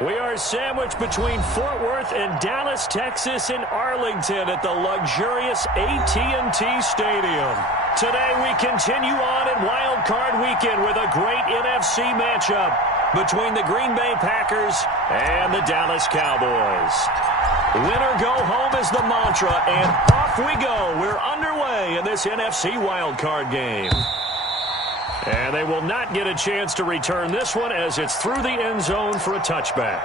We are sandwiched between Fort Worth and Dallas, Texas, and Arlington at the luxurious AT&T Stadium. Today we continue on in Wild Card Weekend with a great NFC matchup between the Green Bay Packers and the Dallas Cowboys. Winner go home is the mantra, and off we go. We're underway in this NFC Wild Card game. And they will not get a chance to return this one as it's through the end zone for a touchback.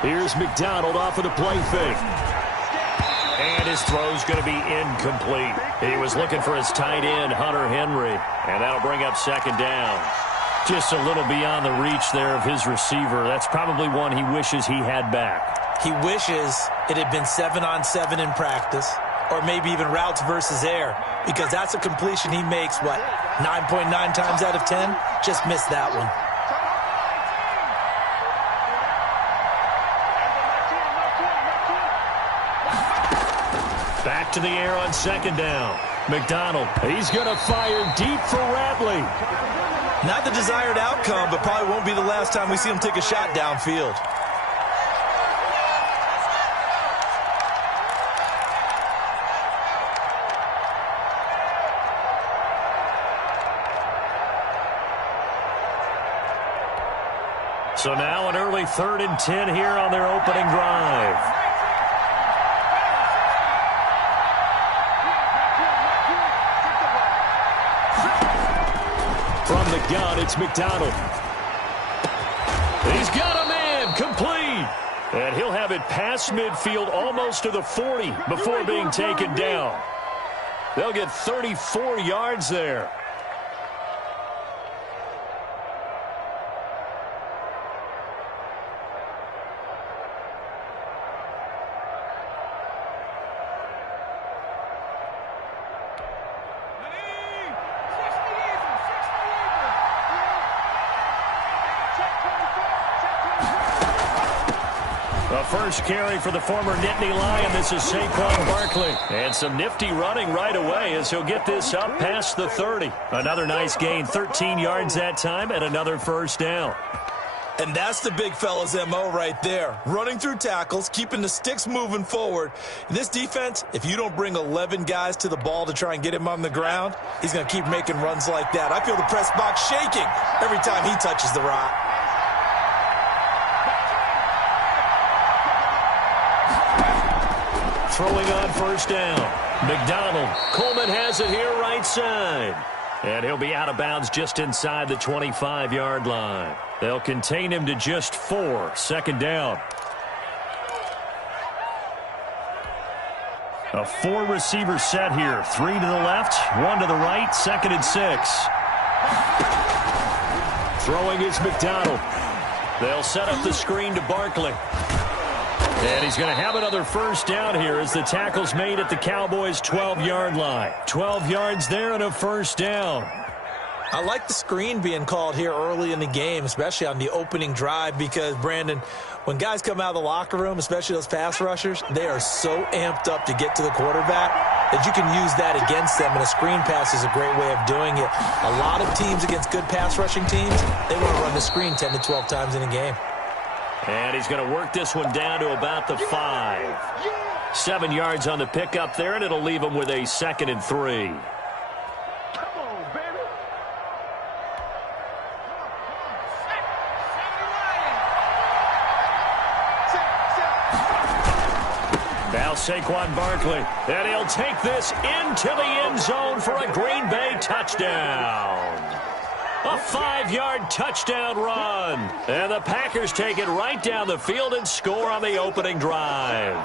Here's McDonald off of the play fake. And his throw's going to be incomplete. He was looking for his tight end, Hunter Henry. And that'll bring up second down. Just a little beyond the reach there of his receiver. That's probably one he wishes he had back. He wishes it had been 7-on-7 in practice, or maybe even routes versus air, because that's a completion he makes, 9.9 times out of 10? Just missed that one. Back to the air on second down. McDonald, he's going to fire deep for Ratley. Not the desired outcome, but probably won't be the last time we see him take a shot downfield. So now an early 3rd and 10 here on their opening drive. From the gun, it's McDonald. He's got a man, complete. And he'll have it past midfield almost to the 40 before being taken down. They'll get 34 yards there. The first carry for the former Nittany Lion. This is Saquon Barkley. And some nifty running right away as he'll get this up past the 30. Another nice gain, 13 yards that time, and another first down. And that's the big fella's MO right there. Running through tackles, keeping the sticks moving forward. This defense, if you don't bring 11 guys to the ball to try and get him on the ground, he's going to keep making runs like that. I feel the press box shaking every time he touches the rock. Throwing on first down. McDonald. Coleman has it here right side. And he'll be out of bounds just inside the 25-yard line. They'll contain him to just 4. Second down. A 4-receiver set here. 3 to the left, 1 to the right, 2nd and 6. Throwing is McDonald. They'll set up the screen to Barkley. And he's going to have another first down here as the tackle's made at the Cowboys' 12-yard line. 12 yards there and a first down. I like the screen being called here early in the game, especially on the opening drive, because, Brandon, when guys come out of the locker room, especially those pass rushers, they are so amped up to get to the quarterback that you can use that against them, and a screen pass is a great way of doing it. A lot of teams against good pass rushing teams, they want to run the screen 10 to 12 times in a game. And he's going to work this one down to about the 5. 7 yards on the pickup there, and it'll leave him with a 2nd and 3. Now Saquon Barkley, and he'll take this into the end zone for a Green Bay touchdown. A 5-yard touchdown run. And the Packers take it right down the field and score on the opening drive.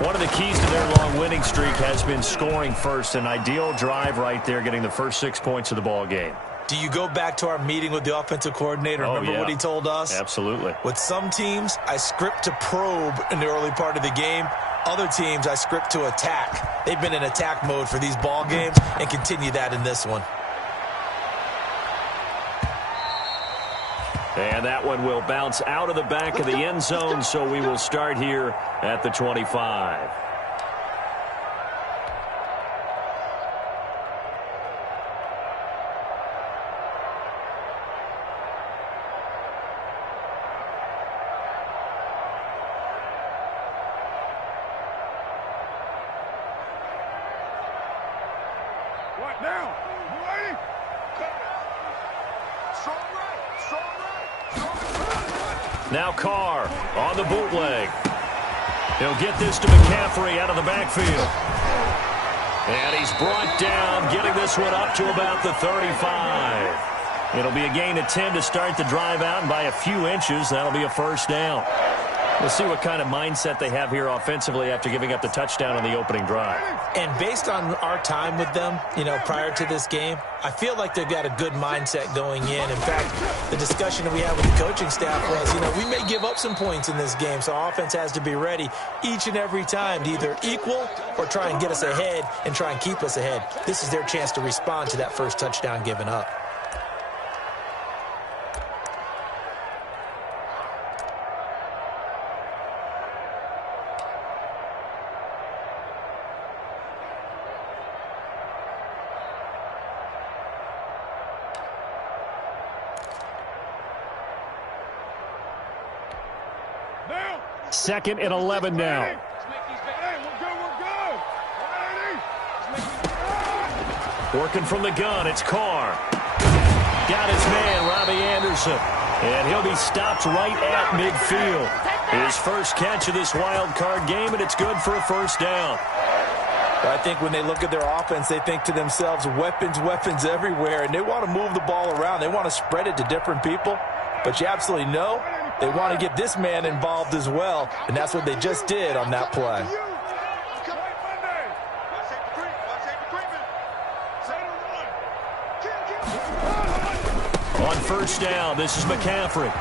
One of the keys to their long winning streak has been scoring first. An ideal drive right there, getting the first 6 points of the ball game. Do you go back to our meeting with the offensive coordinator? Remember what he told us? Absolutely. With some teams, I script to probe in the early part of the game. Other teams I script to attack. They've been in attack mode for these ball games and continue that in this one. And that one will bounce out of the back of the end zone, so we will start here at the 25. What now? You ready? Now Carr on the bootleg. He'll get this to McCaffrey out of the backfield. And he's brought down, getting this one up to about the 35. It'll be a gain of 10 to start the drive out, and by a few inches, that'll be a first down. We'll see what kind of mindset they have here offensively after giving up the touchdown on the opening drive. And based on our time with them, prior to this game, I feel like they've got a good mindset going in. In fact, the discussion that we had with the coaching staff was, we may give up some points in this game, so our offense has to be ready each and every time to either equal or try and get us ahead and try and keep us ahead. This is their chance to respond to that first touchdown given up. Second and 11 now. Hey, we're good. Working from the gun, it's Carr. Got his man, Robbie Anderson. And he'll be stopped right at midfield. His first catch of this wild card game, and it's good for a first down. I think when they look at their offense, they think to themselves, weapons everywhere, and they want to move the ball around. They want to spread it to different people. But you absolutely know they want to get this man involved as well, and that's what they just did on that play. On first down, this is McCaffrey.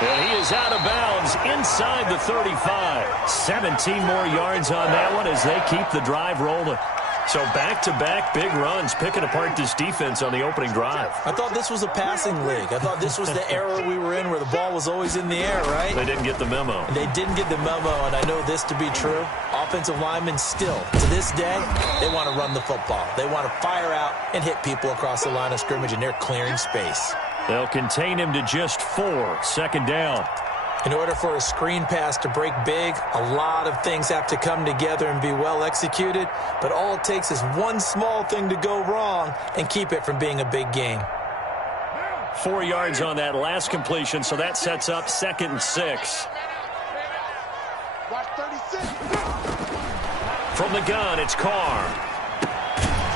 And he is out of bounds inside the 35. 17 more yards on that one as they keep the drive rolling. So back-to-back big runs, picking apart this defense on the opening drive. I thought this was a passing league. I thought this was the era we were in where the ball was always in the air, right? They didn't get the memo. They didn't get the memo, and I know this to be true. Offensive linemen still, to this day, they want to run the football. They want to fire out and hit people across the line of scrimmage, and they're clearing space. They'll contain him to just 4. Second down. In order for a screen pass to break big, a lot of things have to come together and be well executed, but all it takes is one small thing to go wrong and keep it from being a big gain. 4 yards on that last completion, so that sets up 2nd and 6. From the gun, it's Carr.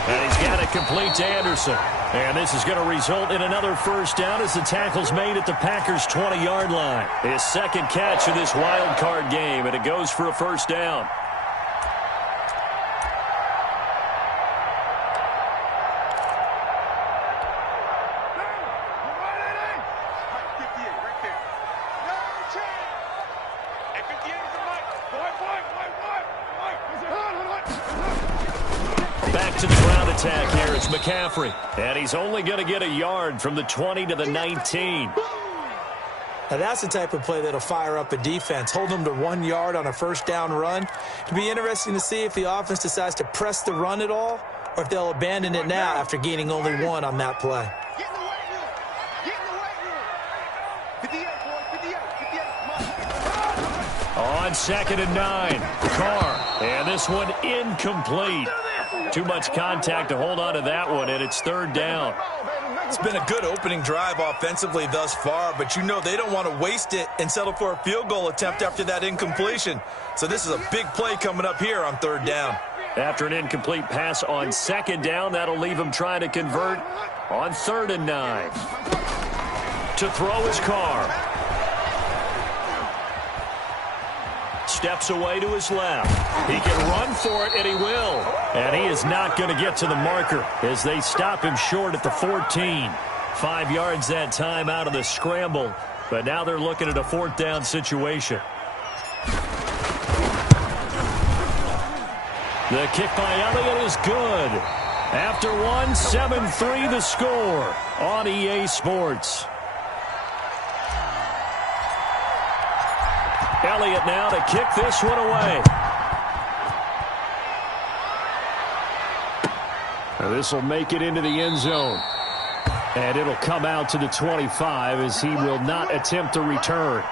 And he's got it complete to Anderson. And this is going to result in another first down as the tackle's made at the Packers' 20-yard line. His second catch of this wild card game, and it goes for a first down. Back to the ground attack here. It's McCaffrey. And he's only going to get a yard from the 20 to the 19. Now that's the type of play that'll fire up a defense. Hold them to 1 yard on a first down run. It'll be interesting to see if the offense decides to press the run at all or if they'll abandon it now after gaining only 1 on that play. On 2nd and 9, Carr. And this one incomplete. Too much contact to hold on to that one, and it's 3rd down. It's been a good opening drive offensively thus far, but you know they don't want to waste it and settle for a field goal attempt after that incompletion. So this is a big play coming up here on 3rd down. After an incomplete pass on 2nd down, that'll leave him trying to convert on 3rd and 9. To throw his Carr. Steps away to his left. He can run for it, and he will. And he is not going to get to the marker as they stop him short at the 14. 5 yards that time out of the scramble. But now they're looking at a 4th down situation. The kick by Elliott is good. After one, 7-3 the score on EA Sports. Elliott now to kick this one away. This will make it into the end zone. And it'll come out to the 25 as he will not attempt to return.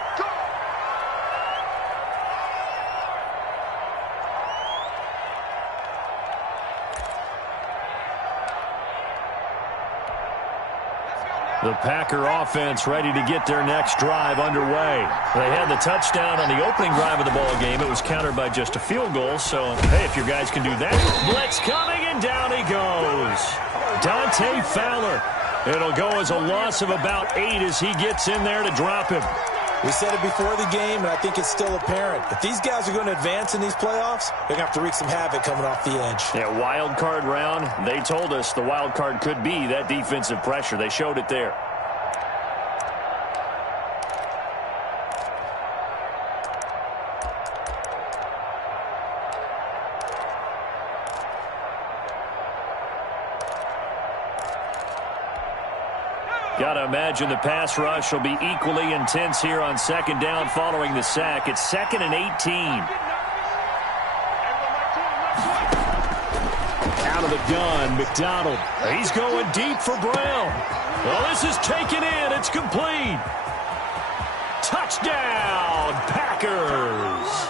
The Packer offense ready to get their next drive underway. They had the touchdown on the opening drive of the ball game. It was countered by just a field goal. So, hey, if your guys can do that. Blitz coming, and down he goes. Dante Fowler. It'll go as a loss of about 8 as he gets in there to drop him. We said it before the game, and I think it's still apparent. If these guys are going to advance in these playoffs, they're going to have to wreak some havoc coming off the edge. Yeah, wild card round. They told us the wild card could be that defensive pressure. They showed it there. Got to imagine the pass rush will be equally intense here on second down following the sack. It's 2nd and 18. Out of the gun, McDonald. He's going deep for Brown. Well, this is taken in. It's complete. Touchdown, Packers.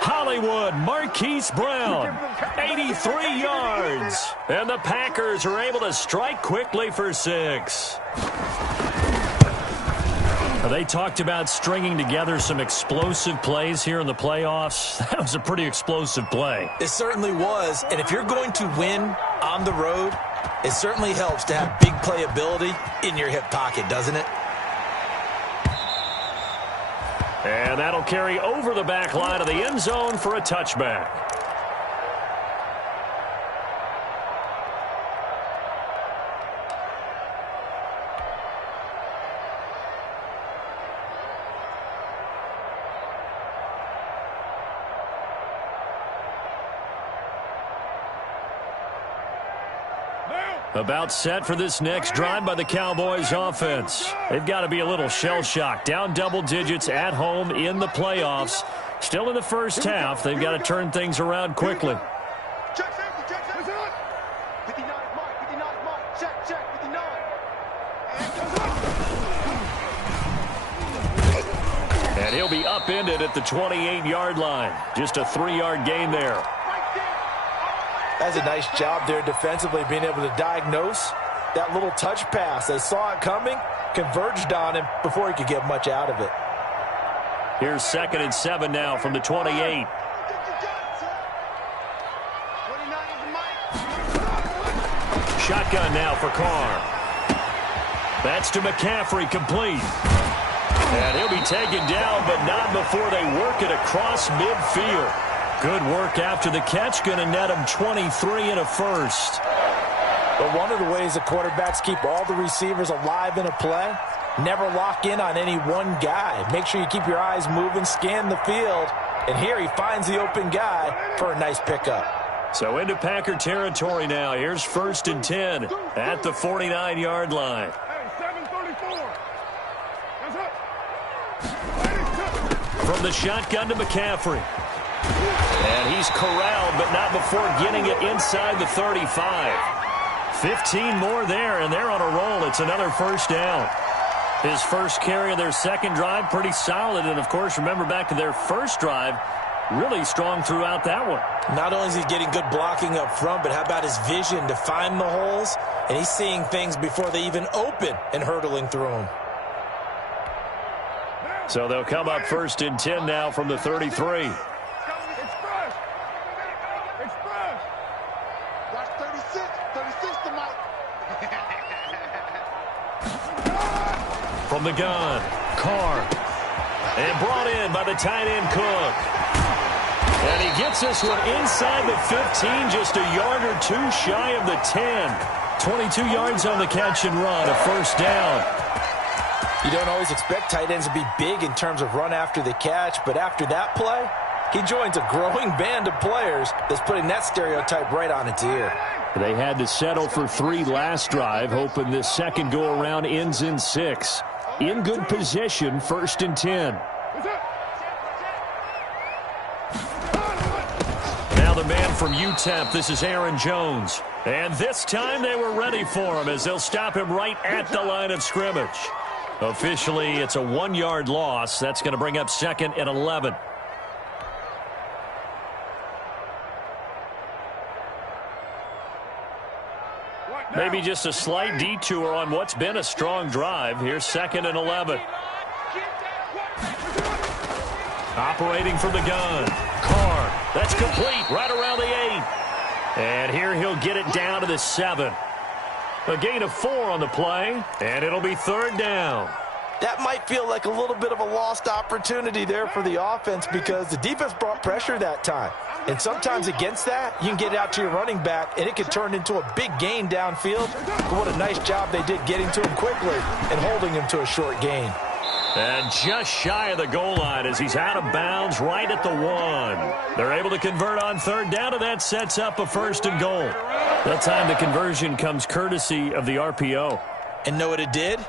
Hollywood, Marquise Brown, 83 yards. And the Packers are able to strike quickly for 6. They talked about stringing together some explosive plays here in the playoffs. That was a pretty explosive play. It certainly was. And if you're going to win on the road, it certainly helps to have big playability in your hip pocket, doesn't it? And that'll carry over the back line of the end zone for a touchback. About set for this next drive by the Cowboys offense. They've got to be a little shell-shocked. Down double digits at home in the playoffs. Still in the first half. They've got to turn things around quickly. And he'll be upended at the 28-yard line. Just a 3-yard gain there. That's a nice job there defensively, being able to diagnose that little touch pass. They saw it coming, converged on him before he could get much out of it. Here's 2nd and 7 now from the 28. Shotgun now for Carr. That's to McCaffrey, complete. And he'll be taken down, but not before they work it across midfield. Good work after the catch, going to net him 23 and a first. But one of the ways the quarterbacks keep all the receivers alive in a play, never lock in on any one guy. Make sure you keep your eyes moving, scan the field, and here he finds the open guy for a nice pickup. So into Packer territory now. Here's 1st and 10 at the 49-yard line. From the shotgun to McCaffrey. And he's corralled, but not before getting it inside the 35. 15 more there, and they're on a roll. It's another first down. His first carry of their second drive, pretty solid. And, of course, remember back to their first drive, really strong throughout that one. Not only is he getting good blocking up front, but how about his vision to find the holes? And he's seeing things before they even open and hurtling through them. So they'll come up 1st and 10 now from the 33. From the gun, Carr. And brought in by the tight end, Cook. And he gets this one inside the 15, just a yard or two shy of the 10. 22 yards on the catch and run, a first down. You don't always expect tight ends to be big in terms of run after the catch, but after that play, He joins a growing band of players that's putting that stereotype right on its ear. They had to settle for 3 last drive, hoping this second go-around ends in 6. In good position, 1st and 10. Now the man from UTEP, this is Aaron Jones. And this time they were ready for him as they'll stop him right at the line of scrimmage. Officially, it's a 1-yard loss. That's going to bring up 2nd and 11. Maybe just a slight detour on what's been a strong drive. Here's 2nd and 11. Operating from the gun. Carr. That's complete right around the 8. And here he'll get it down to the 7. A gain of 4 on the play, and it'll be 3rd down. That might feel like a little bit of a lost opportunity there for the offense because the defense brought pressure that time. And sometimes against that, you can get it out to your running back, and it could turn into a big gain downfield. But what a nice job they did getting to him quickly and holding him to a short gain. And just shy of the goal line as he's out of bounds right at the 1. They're able to convert on 3rd down, and that sets up a 1st and goal. That time the conversion comes courtesy of the RPO. And know what it did?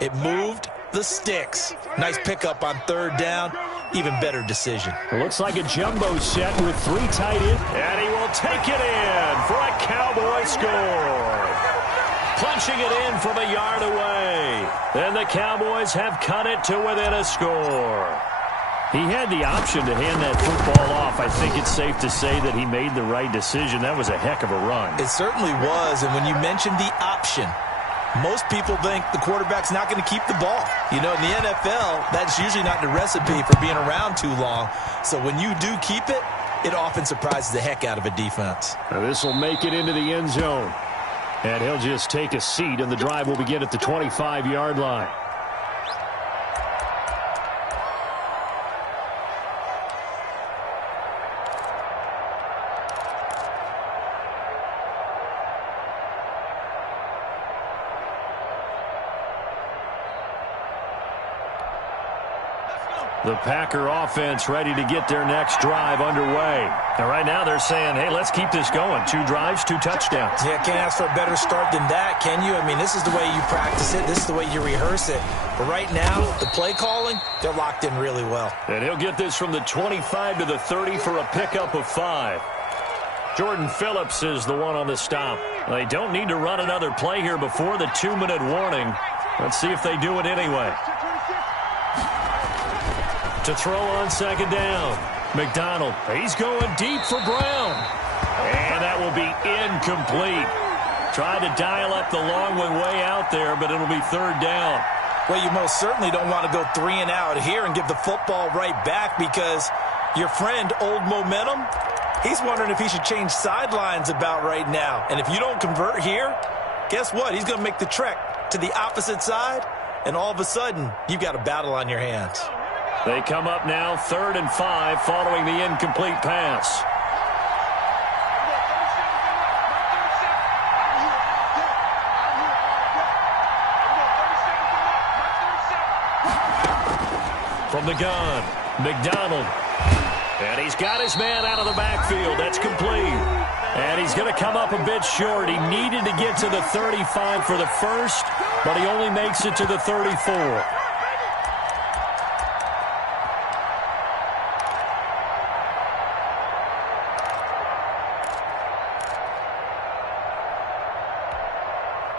It moved the sticks. Nice pickup on 3rd down. Even better decision. It looks like a jumbo set with 3 tight ends. And he will take it in for a Cowboy score. Punching it in from a yard away. And the Cowboys have cut it to within a score. He had the option to hand that football off. I think it's safe to say that he made the right decision. That was a heck of a run. It certainly was. And when you mentioned the option, most people think the quarterback's not going to keep the ball. You know, in the NFL, that's usually not the recipe for being around too long. So when you do keep it, it often surprises the heck out of a defense. This will make it into the end zone. And he'll just take a seat, and the drive will begin at the 25-yard line. The Packer offense ready to get their next drive underway. And right now they're saying, hey, let's keep this going. 2 drives, 2 touchdowns. Yeah, can't ask for a better start than that, can you? I mean, this is the way you practice it. This is the way you rehearse it. But right now, the play calling, they're locked in really well. And he'll get this from the 25 to the 30 for a pickup of 5. Jordan Phillips is the one on the stop. They don't need to run another play here before the 2-minute warning. Let's see if they do it anyway. To throw on 2nd down. McDonald, he's going deep for Brown. And that will be incomplete. Tried to dial up the long one way out there, but it'll be 3rd down. Well, you most certainly don't want to go 3 and out here and give the football right back because your friend, Old Momentum, he's wondering if he should change sidelines about right now. And if you don't convert here, guess what? He's going to make the trek to the opposite side, and all of a sudden, you've got a battle on your hands. They come up now 3rd and 5 following the incomplete pass. From the gun, McDonald. And he's got his man out of the backfield. That's complete. And he's going to come up a bit short. He needed to get to the 35 for the first, but he only makes it to the 34.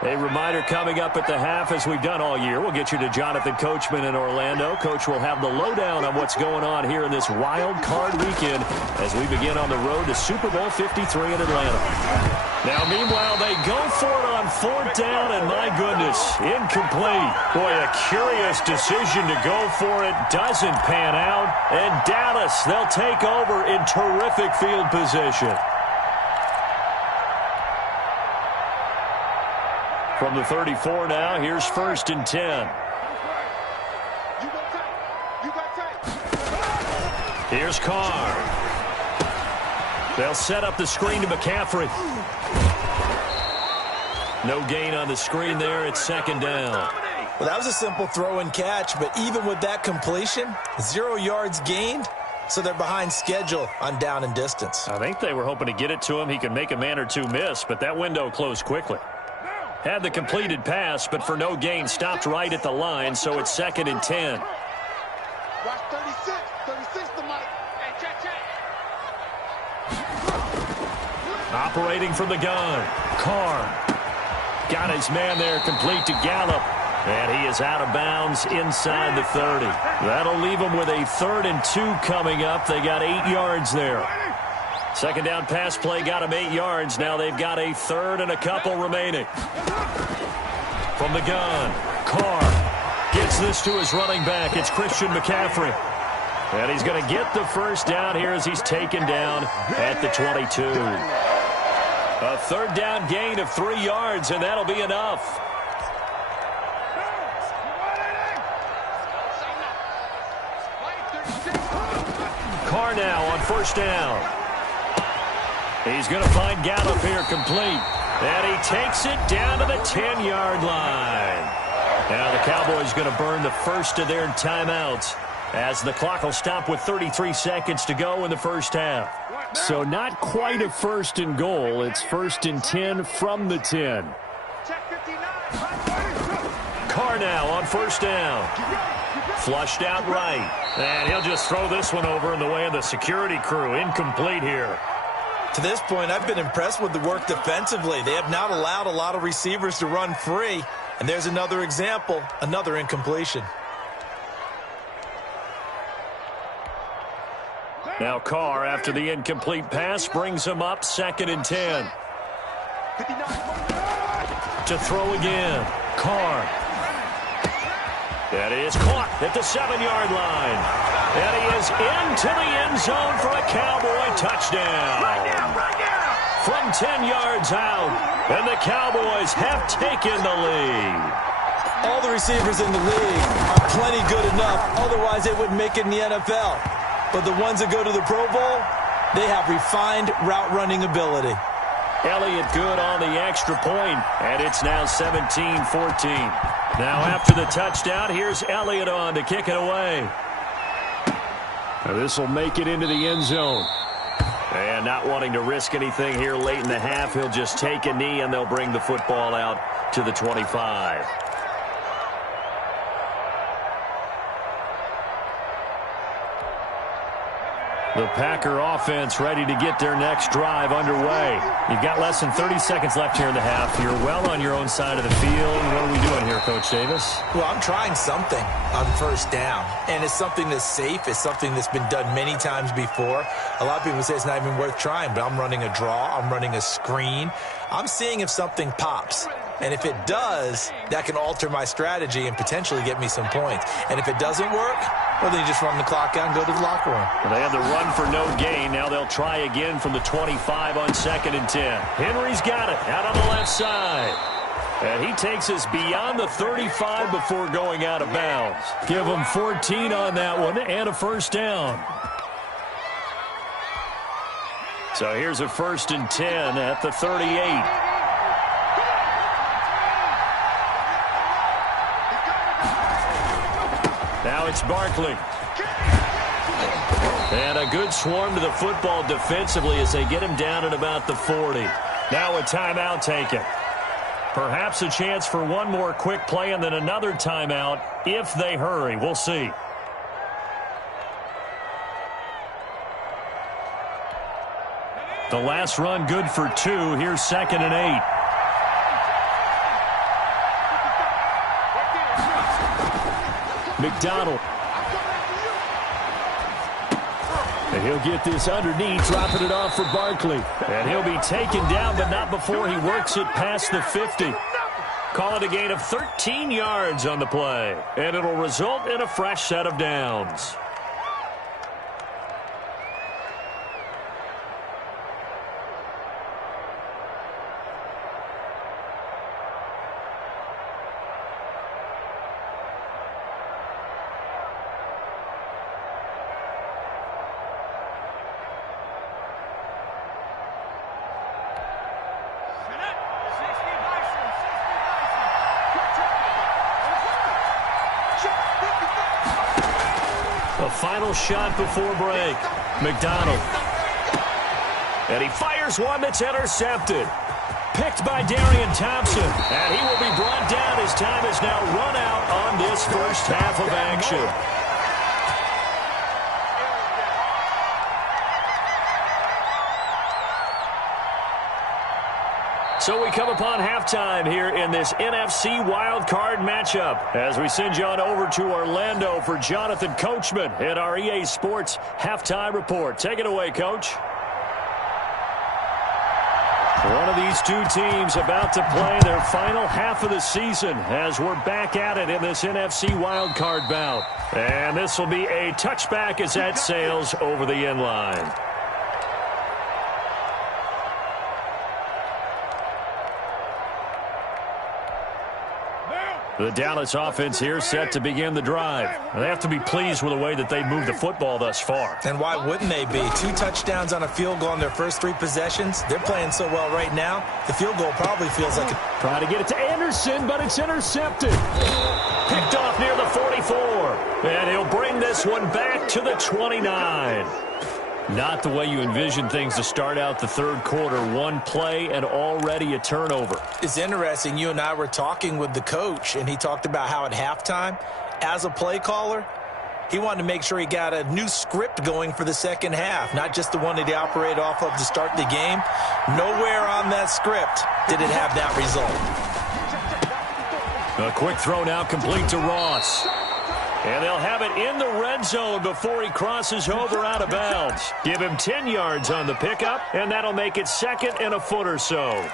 A reminder coming up at the half, as we've done all year. We'll get you to Jonathan Coachman in Orlando. Coach will have the lowdown on what's going on here in this wild card weekend as we begin on the road to Super Bowl 53 in Atlanta. Now, meanwhile, they go for it on 4th down, and my goodness, incomplete. Boy, a curious decision to go for it. Doesn't pan out. And Dallas, they'll take over in terrific field position. From the 34 now, here's 1st and 10. Here's Carr. They'll set up the screen to McCaffrey. No gain on the screen there. It's 2nd down. Well, that was a simple throw and catch, but even with that completion, 0 yards gained, so they're behind schedule on down and distance. I think they were hoping to get it to him. He could make a man or two miss, but that window closed quickly. Had the completed pass, but for no gain, stopped right at the line, so it's 2nd and 10. Watch 36. 36 the mic. Hey, check. Operating from the gun. Carr got his man there, complete to Gallup. And he is out of bounds inside the 30. That'll leave him with a 3rd and 2 coming up. They got 8 yards there. 2nd down pass play got him 8 yards. Now they've got a 3rd and a couple remaining. From the gun, Carr gets this to his running back. It's Christian McCaffrey. And he's going to get the 1st down here as he's taken down at the 22. A 3rd down gain of 3 yards, and that'll be enough. Carr now on 1st down. He's going to find Gallup here complete. And he takes it down to the 10-yard line. Now the Cowboys going to burn the first of their timeouts as the clock will stop with 33 seconds to go in the first half. So not quite a 1st and goal. It's 1st and 10 from the 10. Carr now on 1st down. Flushed out right. And he'll just throw this one over in the way of the security crew. Incomplete here. To this point, I've been impressed with the work defensively. They have not allowed a lot of receivers to run free. And there's another example, another incompletion. Now Carr, after the incomplete pass, brings him up 2nd and 10. To throw again. Carr. That is caught at the 7-yard line. And he is into the end zone for a Cowboy touchdown. From 10 yards out, and the Cowboys have taken the lead. All the receivers in the league are plenty good enough, otherwise they wouldn't make it in the NFL. But the ones that go to the Pro Bowl, they have refined route running ability. Elliott good on the extra point, and it's now 17-14. Now after the touchdown, here's Elliott on to kick it away. This will make it into the end zone. And not wanting to risk anything here late in the half, he'll just take a knee, and they'll bring the football out to the 25. The Packer offense ready to get their next drive underway. You've got less than 30 seconds left here in the half. You're well on your own side of the field. What are we doing here, Coach Davis? Well, I'm trying something on 1st down, and it's something that's safe. It's something that's been done many times before. A lot of people say it's not even worth trying, but I'm running a draw. I'm running a screen. I'm seeing if something pops. And if it does, that can alter my strategy and potentially get me some points. And if it doesn't work, well, then you just run the clock out and go to the locker room. Well, they had the run for no gain. Now they'll try again from the 25 on 2nd and 10. Henry's got it out on the left side. And he takes us beyond the 35 before going out of bounds. Give him 14 on that one and a 1st down. So here's a 1st and 10 at the 38. Now it's Barkley. And a good swarm to the football defensively as they get him down at about the 40. Now a timeout taken. Perhaps a chance for one more quick play and then another timeout if they hurry. We'll see. The last run good for 2. Here's 2nd and 8. McDonald. And he'll get this underneath, dropping it off for Barkley. And he'll be taken down, but not before he works it past the 50. Call it a gain of 13 yards on the play. And it'll result in a fresh set of downs. final shot before break. McDonald. And he fires one that's intercepted. Picked by Darian Thompson. And he will be brought down. His time is now run out on this first half of action. So we come upon halftime here in this NFC wildcard matchup as we send you on over to Orlando for Jonathan Coachman in our EA Sports halftime report. Take it away, Coach. One of these two teams about to play their final half of the season as we're back at it in this NFC wildcard bout. And this will be a touchback as that sails over the end line. The Dallas offense here set to begin the drive. They have to be pleased with the way that they moved the football thus far. And why wouldn't they be? 2 touchdowns on a field goal in their first 3 possessions. They're playing so well right now, the field goal probably feels like Trying to get it to Anderson, but it's intercepted. Picked off near the 44. And he'll bring this one back to the 29. Not the way you envision things to start out the third quarter. One play and already a turnover. It's interesting. You and I were talking with the coach, and he talked about how at halftime, as a play caller, he wanted to make sure he got a new script going for the second half, not just the one that he operated off of to start the game. Nowhere on that script did it have that result. A quick throw now complete to Ross. And they'll have it in the red zone before he crosses over out of bounds. Give him 10 yards on the pickup, and that'll make it second and a foot or so.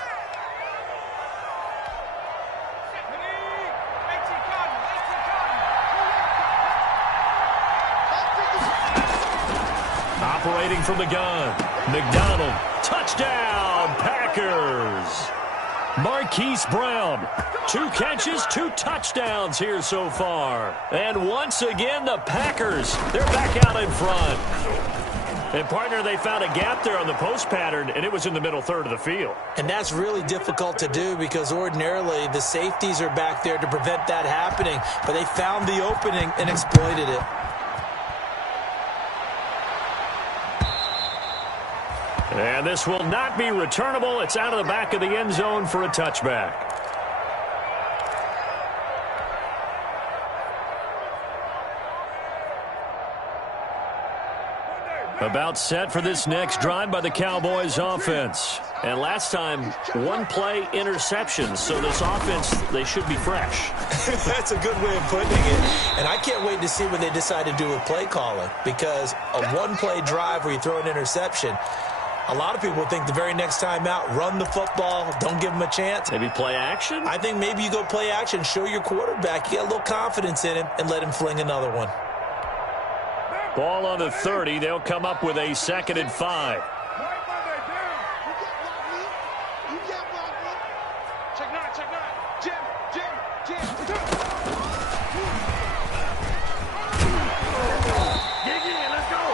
Operating from the gun, McDonald, touchdown, Packers. Marquise Brown, 2 catches, 2 touchdowns here so far. And once again, the Packers, they're back out in front. And, partner, they found a gap there on the post pattern, and it was in the middle third of the field. And that's really difficult to do because ordinarily the safeties are back there to prevent that happening. But they found the opening and exploited it. And this will not be returnable. It's out of the back of the end zone for a touchback. About set for this next drive by the Cowboys offense. And last time, 1 play interception. So this offense, they should be fresh. That's a good way of putting it. And I can't wait to see what they decide to do with play calling. Because a 1-play drive where you throw an interception, a lot of people think the very next time out, run the football, don't give him a chance. Maybe play action? I think maybe you go play action, show your quarterback, you get a little confidence in him, and let him fling another one. Ball on the 30. They'll come up with a 2nd and 5.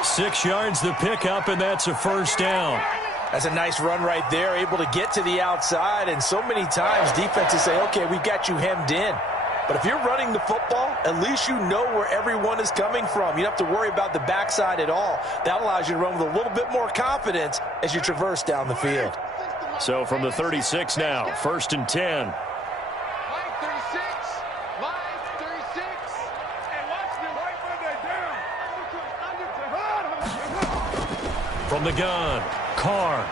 Six yards the pickup, and that's a first down. That's a nice run right there, able to get to the outside. And so many times defenses say, okay, we've got you hemmed in. But if you're running the football, at least you know where everyone is coming from. You don't have to worry about the backside at all. That allows you to run with a little bit more confidence as you traverse down the field. So from the 36 now, 1st and 10. From the gun, Carr.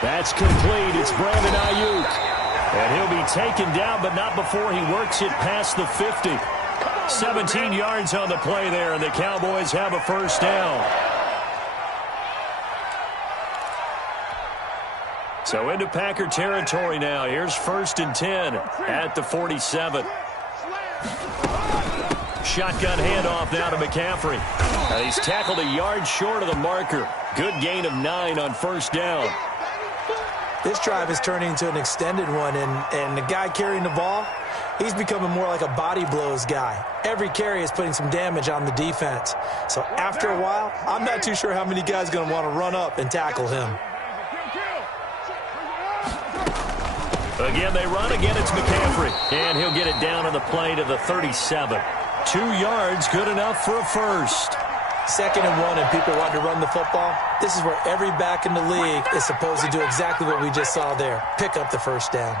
That's complete. It's Brandon Ayuk. And he'll be taken down, but not before he works it past the 50. 17 yards on the play there, and the Cowboys have a first down. So into Packer territory now. Here's 1st and 10 at the 47. Shotgun handoff now to McCaffrey. He's tackled a yard short of the marker. Good gain of 9 on first down. This drive is turning into an extended one, and the guy carrying the ball, he's becoming more like a body blows guy. Every carry is putting some damage on the defense. So after a while, I'm not too sure how many guys are going to want to run up and tackle him. Again, they run. Again, it's McCaffrey. And he'll get it down on the play to the 37. 2 yards, good enough for a first. 2nd and 1 and people want to run the football, this is where every back in the league is supposed to do exactly what we just saw there. Pick up the first down.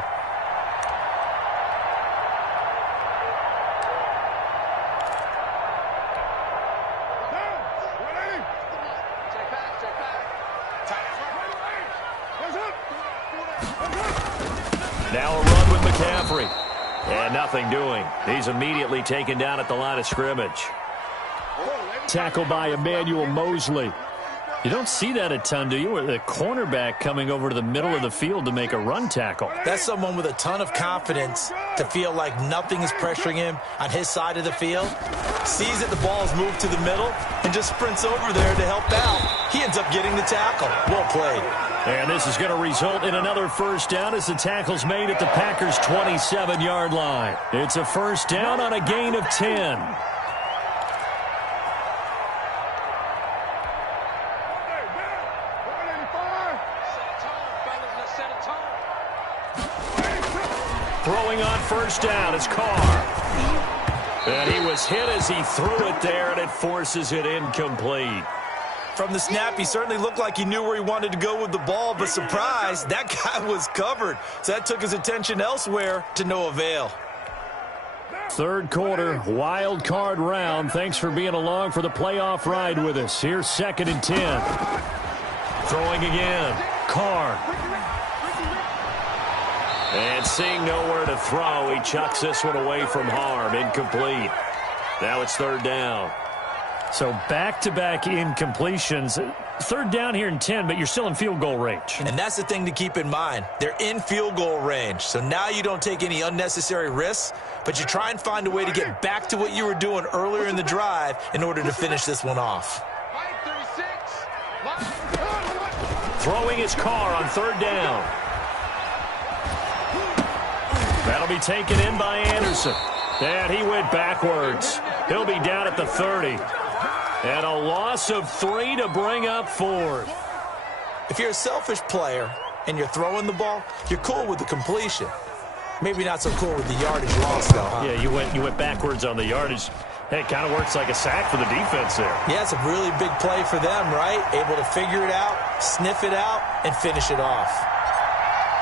Now a run with McCaffrey. And nothing doing. He's immediately taken down at the line of scrimmage. Tackle by Emmanuel Mosley. You don't see that a ton, do you? With a cornerback coming over to the middle of the field to make a run tackle. That's someone with a ton of confidence to feel like nothing is pressuring him on his side of the field. Sees that the ball is moved to the middle and just sprints over there to help out. He ends up getting the tackle. Well played. And this is going to result in another first down as the tackle's made at the Packers' 27-yard line. It's a first down on a gain of 10. Throwing on first down is Carr. And he was hit as he threw it there, and it forces it incomplete. From the snap, he certainly looked like he knew where he wanted to go with the ball, but surprise, that guy was covered. So that took his attention elsewhere to no avail. Third quarter, wild card round. Thanks for being along for the playoff ride with us. Here's 2nd and 10. Throwing again. Carr. And seeing nowhere to throw, he chucks this one away from harm. Incomplete. Now it's 3rd down. So back-to-back incompletions. 3rd down here in 10, but you're still in field goal range. And that's the thing to keep in mind. They're in field goal range. So now you don't take any unnecessary risks, but you try and find a way to get back to what you were doing earlier in the drive in order to finish this one off. Throwing his Carr on 3rd down. That'll be taken in by Anderson. And he went backwards. He'll be down at the 30. And a loss of 3 to bring up 4th. If you're a selfish player and you're throwing the ball, you're cool with the completion. Maybe not so cool with the yardage loss, though, huh? Yeah, you went backwards on the yardage. Hey, it kind of works like a sack for the defense there. Yeah, it's a really big play for them, right? Able to figure it out, sniff it out, and finish it off.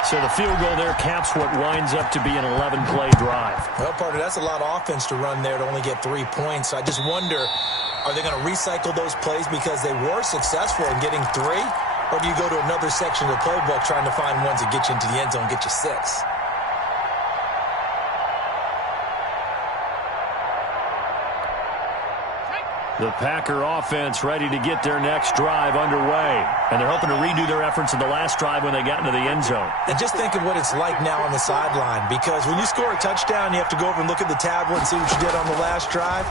So the field goal there caps what winds up to be an 11-play drive. Well, partner, that's a lot of offense to run there to only get 3 points. I just wonder, are they going to recycle those plays because they were successful in getting 3? Or do you go to another section of the playbook trying to find ones that get you into the end zone and get you 6? The Packer offense ready to get their next drive underway. And they're hoping to redo their efforts in the last drive when they got into the end zone. And just think of what it's like now on the sideline, because when you score a touchdown, you have to go over and look at the tablet and see what you did on the last drive.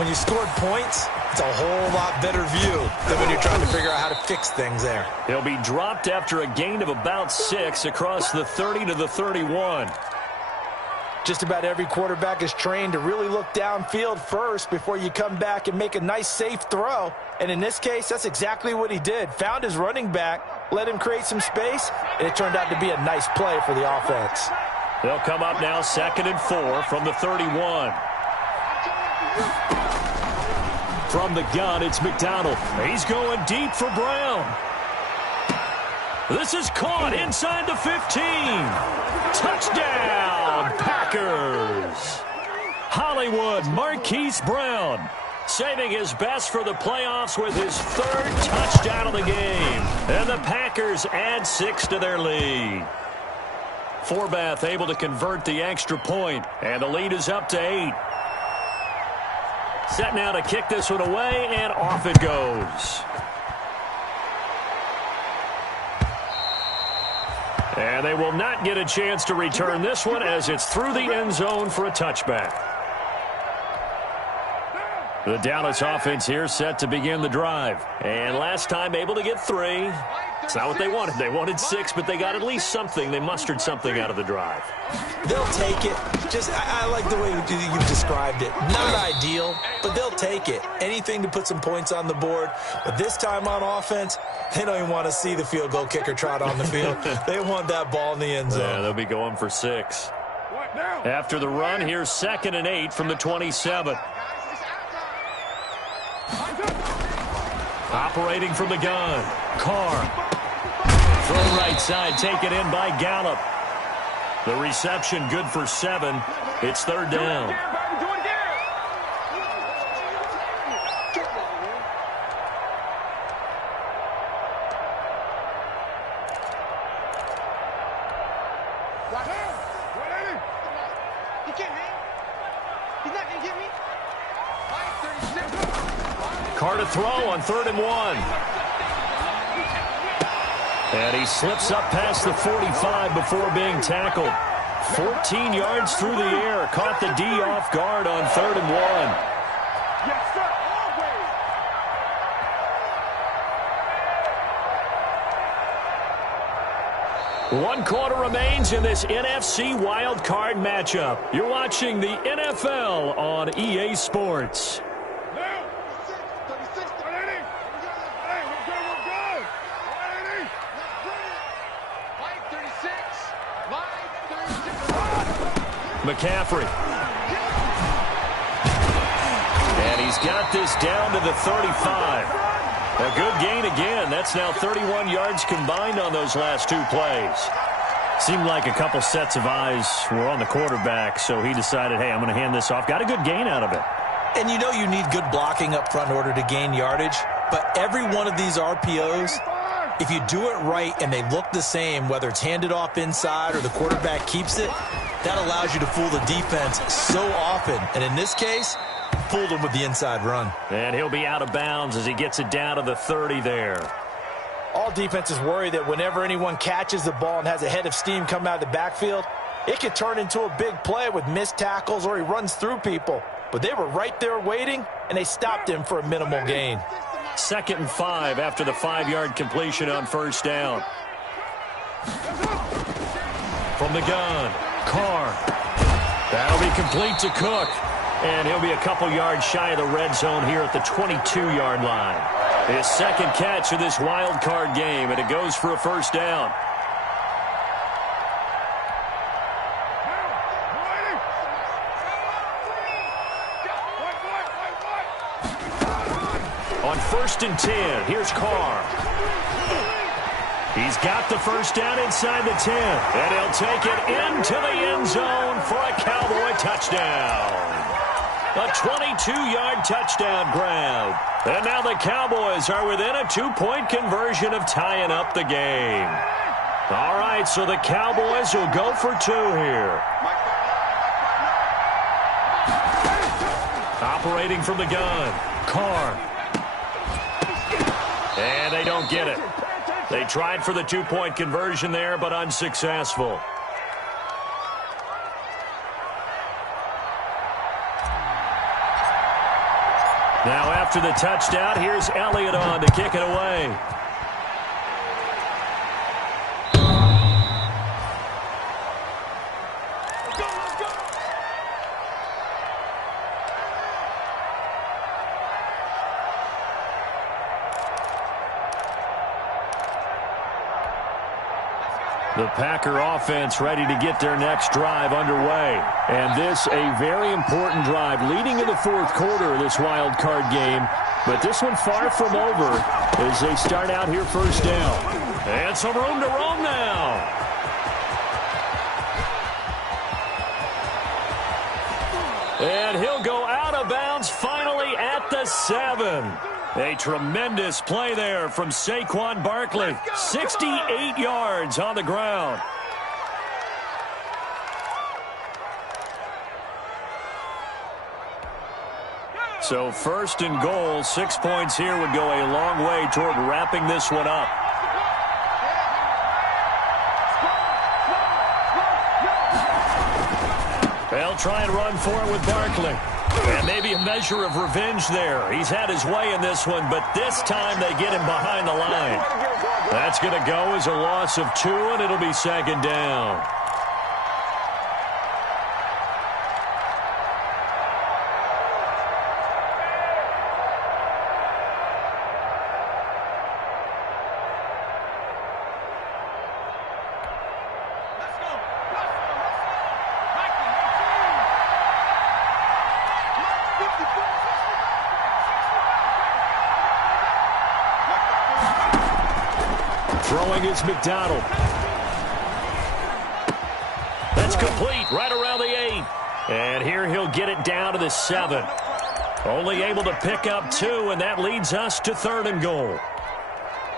When you scored points, it's a whole lot better view than when you're trying to figure out how to fix things there. He'll be dropped after a gain of about 6 across the 30 to the 31. Just about every quarterback is trained to really look downfield first before you come back and make a nice, safe throw. And in this case, that's exactly what he did. Found his running back, let him create some space, and it turned out to be a nice play for the offense. They'll come up now 2nd and 4 from the 31. From the gun, it's McDonald. He's going deep for Brown. This is caught inside the 15. Touchdown, Packers. Hollywood Marquise Brown saving his best for the playoffs with his 3rd touchdown of the game. And the Packers add 6 to their lead. Forbath able to convert the extra point, and the lead is up to 8. Set now to kick this one away, and off it goes. And they will not get a chance to return this one as it's through the end zone for a touchback. The Dallas offense here set to begin the drive. And last time able to get 3. It's not what they wanted. They wanted 6, but they got at least something. They mustered something out of the drive. They'll take it. I like the way you've described it. Not ideal, but they'll take it. Anything to put some points on the board. But this time on offense, they don't even want to see the field goal kicker trot on the field. They want that ball in the end zone. Yeah, they'll be going for 6. After the run, here's 2nd and 8 from the 27. Operating from the gun, Carr. Throw right side, taken in by Gallup. The reception good for 7. It's third down. Carr to throw on 3rd and 1. And he slips up past the 45 before being tackled. 14 yards through the air. Caught the D off guard on 3rd and 1. Yes, sir. Always. 1 quarter remains in this NFC wildcard matchup. You're watching the NFL on EA Sports. McCaffrey. And he's got this down to the 35. A good gain again. That's now 31 yards combined on those last 2 plays. Seemed like a couple sets of eyes were on the quarterback, so he decided, hey, I'm going to hand this off. Got a good gain out of it. And you know you need good blocking up front in order to gain yardage, but every one of these RPOs, if you do it right and they look the same, whether it's handed off inside or the quarterback keeps it, that allows you to fool the defense so often. And in this case, fooled him with the inside run. And he'll be out of bounds as he gets it down to the 30 there. All defenses worry that whenever anyone catches the ball and has a head of steam come out of the backfield, it could turn into a big play with missed tackles or he runs through people. But they were right there waiting, and they stopped him for a minimal gain. 2nd and 5 after the 5-yard completion on 1st down. From the gun, Carr. That'll be complete to Cook. And he'll be a couple yards shy of the red zone here at the 22-yard line. His 2nd catch of this wild card game, and it goes for a 1st down. On 1st and 10, here's Carr. He's got the 1st down inside the 10, and he'll take it into the end zone for a Cowboy touchdown. A 22-yard touchdown grab. And now the Cowboys are within a 2-point conversion of tying up the game. All right, so the Cowboys will go for 2 here. Operating from the gun, Carr. And they don't get it. They tried for the 2-point conversion there, but unsuccessful. Now after the touchdown, here's Elliott on to kick it away. The Packer offense ready to get their next drive underway. And this a very important drive leading in the 4th quarter of this wild card game. But this one far from over as they start out here 1st down. And some room to roam now. And he'll go out of bounds finally at the 7. A tremendous play there from Saquon Barkley. 68 yards on the ground. So 1st and goal, 6 points here would go a long way toward wrapping this one up. They'll try and run for it with Barkley. And maybe a measure of revenge there. He's had his way in this one, but this time they get him behind the line. That's going to go as a loss of 2, and it'll be 2nd down. Throwing is McDonald. That's complete right around the 8. And here he'll get it down to the 7. Only able to pick up 2, and that leads us to 3rd and goal.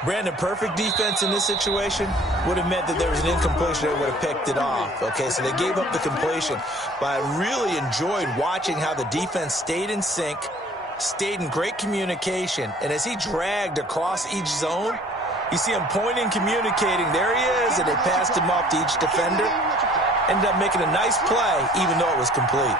Brandon, perfect defense in this situation would have meant that there was an incompletion that would have picked it off. Okay, so they gave up the completion. But I really enjoyed watching how the defense stayed in sync, stayed in great communication, and as he dragged across each zone, you see him pointing, communicating. There he is, and they passed him off to each defender. Ended up making a nice play, even though it was complete.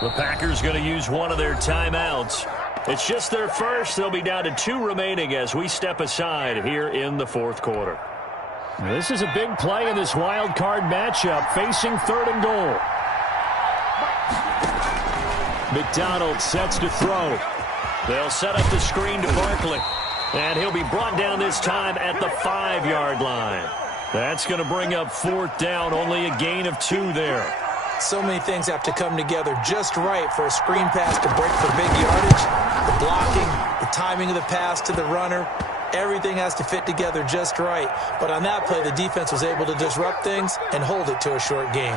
The Packers going to use one of their timeouts. It's just their first. They'll be down to 2 remaining as we step aside here in the 4th quarter. This is a big play in this wild card matchup, facing 3rd and goal. McDonald sets to throw. They'll set up the screen to Barkley. And he'll be brought down this time at the 5-yard line. That's going to bring up 4th down, only a gain of 2 there. So many things have to come together just right for a screen pass to break for big yardage. The blocking, the timing of the pass to the runner, everything has to fit together just right. But on that play, the defense was able to disrupt things and hold it to a short gain.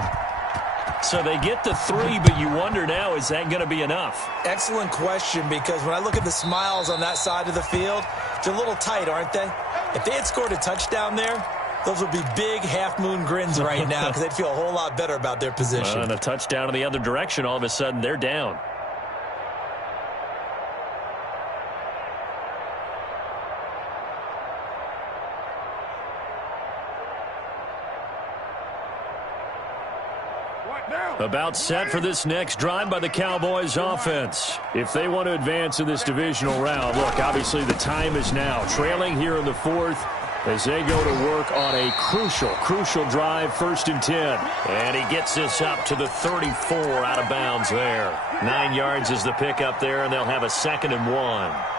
So they get the 3, but you wonder now, is that going to be enough? Excellent question, because when I look at the smiles on that side of the field, they're a little tight, aren't they? If they had scored a touchdown there, those would be big half-moon grins right now because they'd feel a whole lot better about their position. And a touchdown in the other direction, all of a sudden they're down. About set for this next drive by the Cowboys offense. If they want to advance in this divisional round, look, obviously the time is now. Trailing here in the 4th as they go to work on a crucial drive, 1st and 10. And he gets this up to the 34 out of bounds there. 9 yards is the pickup there, and they'll have a 2nd and 1.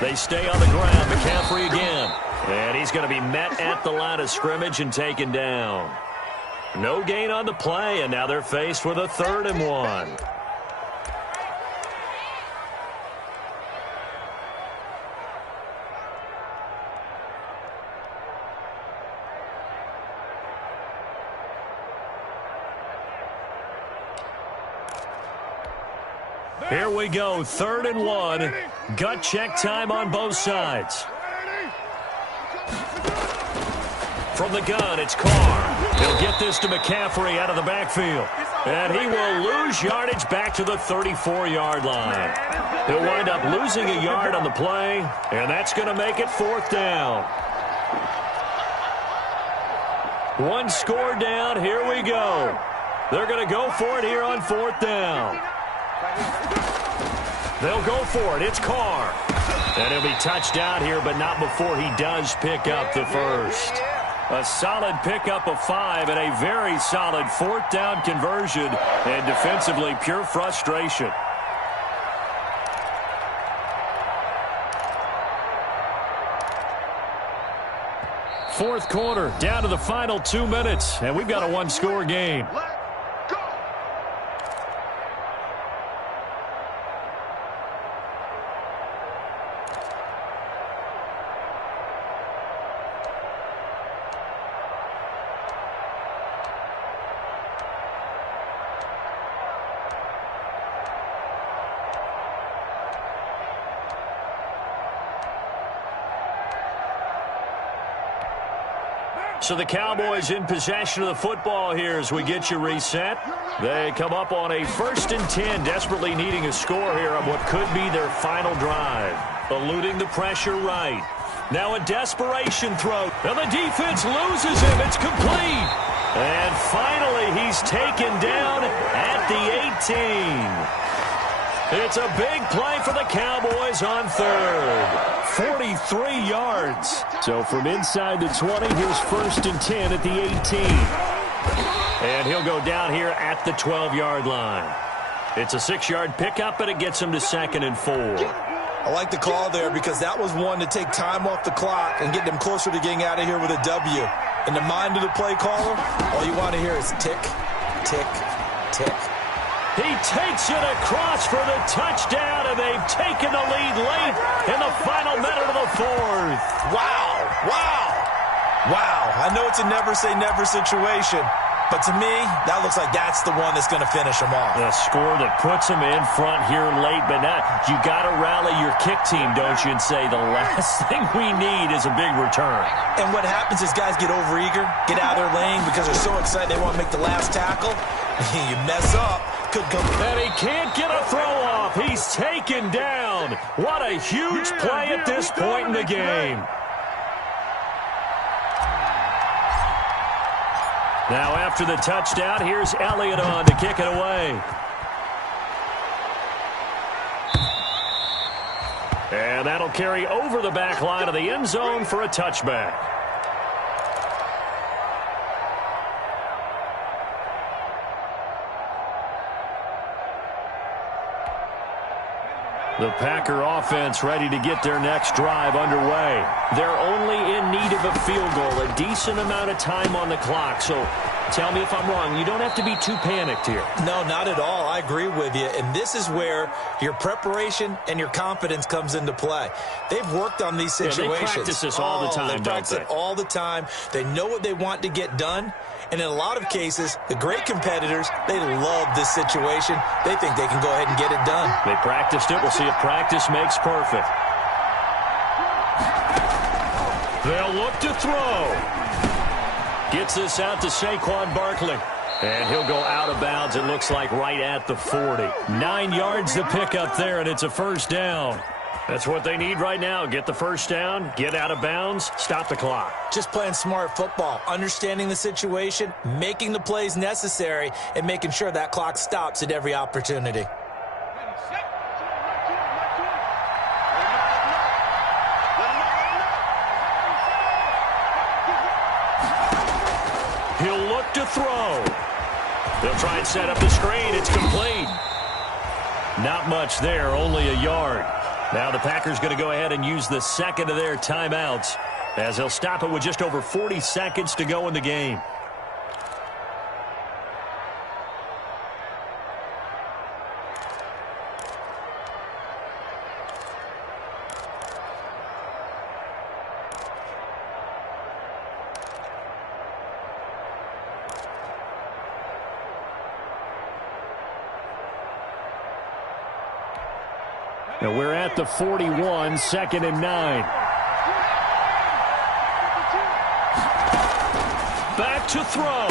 They stay on the ground. McCaffrey again. And he's going to be met at the line of scrimmage and taken down. No gain on the play, and now they're faced with a 3rd and 1. Here we go, 3rd and 1. Gut check time on both sides. From the gun, it's Carr. He'll get this to McCaffrey out of the backfield. And he will lose yardage back to the 34-yard line. He'll wind up losing a yard on the play, and that's going to make it 4th down. 1 score down, here we go. They're going to go for it here on 4th down. They'll go for it. It's Carr. And he'll be touched out here, but not before he does pick up the first. A solid pickup of 5 and a very solid 4th down conversion. And defensively, pure frustration. Fourth quarter, down to the final 2 minutes. And we've got a 1-score game. So the Cowboys in possession of the football here as we get you reset. They come up on a 1st and 10, desperately needing a score here on what could be their final drive. Eluding the pressure right. Now a desperation throw. And the defense loses him. It's complete. And finally he's taken down at the 18. It's a big play for the Cowboys on 3rd. 43 yards. So from inside the 20, here's 1st and 10 at the 18. And he'll go down here at the 12-yard line. It's a 6-yard pickup, and it gets him to 2nd and 4. I like the call there because that was one to take time off the clock and get them closer to getting out of here with a W. In the mind of the play caller, all you want to hear is tick, tick, tick. He takes it across for the touchdown, and they've taken the lead late in the final minute of the 4th. Wow, wow, wow. I know it's a never-say-never situation, but to me, that looks like that's the one that's going to finish them off. The score that puts them in front here late, but now you got to rally your kick team, don't you, and say the last thing we need is a big return. And what happens is guys get overeager, get out of their lane because they're so excited they want to make the last tackle. You mess up. Could come. And he can't get a throw off. He's taken down. What a huge play at this point in the game. Now after the touchdown, here's Elliott on to kick it away. And that'll carry over the back line of the end zone for a touchback. The Packer offense ready to get their next drive underway. They're only in need of a field goal, a decent amount of time on the clock. So tell me if I'm wrong. You don't have to be too panicked here. No, not at all. I agree with you. And this is where your preparation and your confidence comes into play. They've worked on these situations. Yeah, they practice this all the time, they practice it all the time. They know what they want to get done. And in a lot of cases, the great competitors, they love this situation. They think they can go ahead and get it done. They practiced it. We'll see if practice makes perfect. They'll look to throw. Gets this out to Saquon Barkley. And he'll go out of bounds, it looks like, right at the 40. 9 yards to pick up there, and it's a first down. That's what they need right now. Get the first down, get out of bounds, stop the clock. Just playing smart football, understanding the situation, making the plays necessary, and making sure that clock stops at every opportunity. He'll look to throw. They'll try and set up the screen. It's complete. Not much there, only a yard. Now the Packers going to go ahead and use the second of their timeouts as they'll stop it with just over 40 seconds to go in the game. Now we're at the 41, 2nd and 9. Back to throw.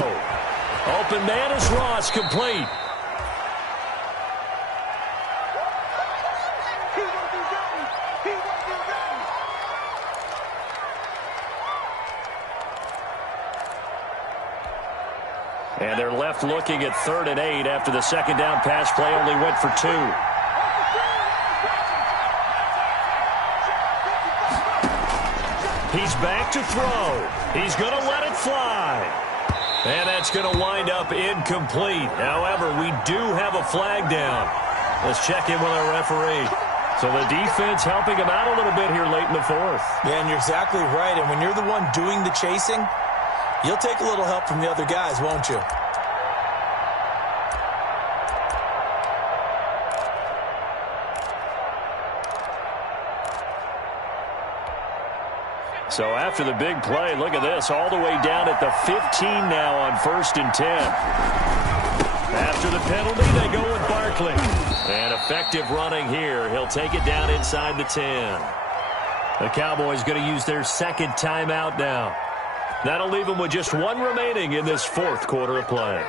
Open man is Ross, complete. And they're left looking at 3rd and 8 after the second down pass play only went for 2. He's back to throw. He's going to let it fly. And that's going to wind up incomplete. However, we do have a flag down. Let's check in with our referee. So the defense helping him out a little bit here late in the 4th. Yeah, and you're exactly right. And when you're the one doing the chasing, you'll take a little help from the other guys, won't you? So after the big play, look at this, all the way down at the 15 now on 1st and 10. After the penalty, they go with Barkley. And effective running here. He'll take it down inside the 10. The Cowboys going to use their second timeout now. That'll leave them with just one remaining in this 4th quarter of play.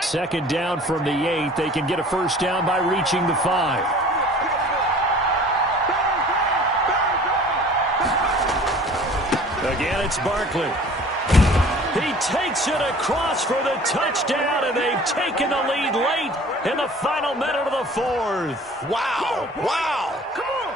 Second down from the 8. They can get a first down by reaching the 5. Again, it's Barkley. He He takes it across for the touchdown, and they've taken the lead late in the final minute of the fourth. Wow, wow.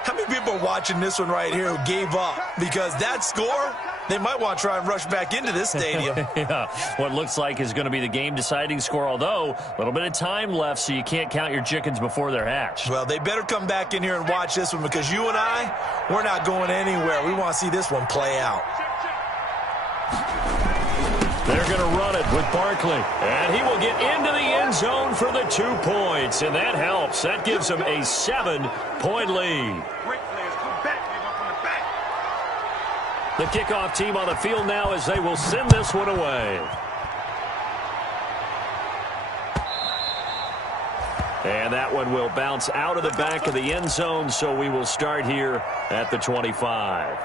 How many people are watching this one right here who gave up? Because that score, they might want to try and rush back into this stadium. Yeah, what looks like is going to be the game-deciding score, although a little bit of time left, so you can't count your chickens before they're hatched. Well, they better come back in here and watch this one, because you and I, we're not going anywhere. We want to see this one play out. They're going to run it with Barkley, and he will get into the end zone for the 2 points, and that helps. That gives him a 7-point lead. The kickoff team on the field now as they will send this one away. And that one will bounce out of the back of the end zone, so we will start here at the 25.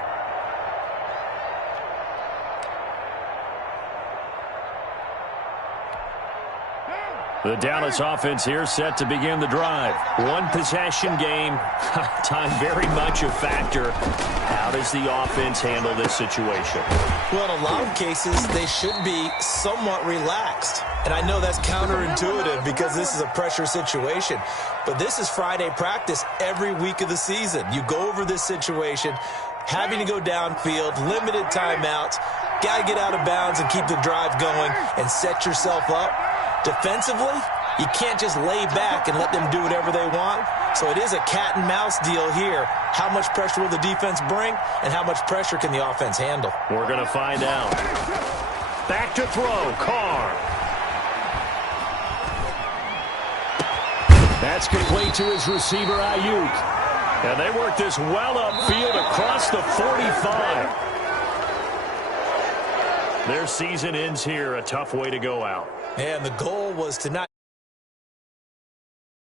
The Dallas offense here set to begin the drive. One possession game. Time very much a factor. How does the offense handle this situation? Well, in a lot of cases, they should be somewhat relaxed. And I know that's counterintuitive because this is a pressure situation. But this is Friday practice every week of the season. You go over this situation, having to go downfield, limited timeouts, got to get out of bounds and keep the drive going and set yourself up. Defensively, you can't just lay back and let them do whatever they want. So it is a cat and mouse deal here. How much pressure will the defense bring, and how much pressure can the offense handle? We're going to find out. Back to throw, Carr. That's complete to his receiver, Ayuk. And they work this well upfield across the 45. Their season ends here, a tough way to go out. And the goal was to not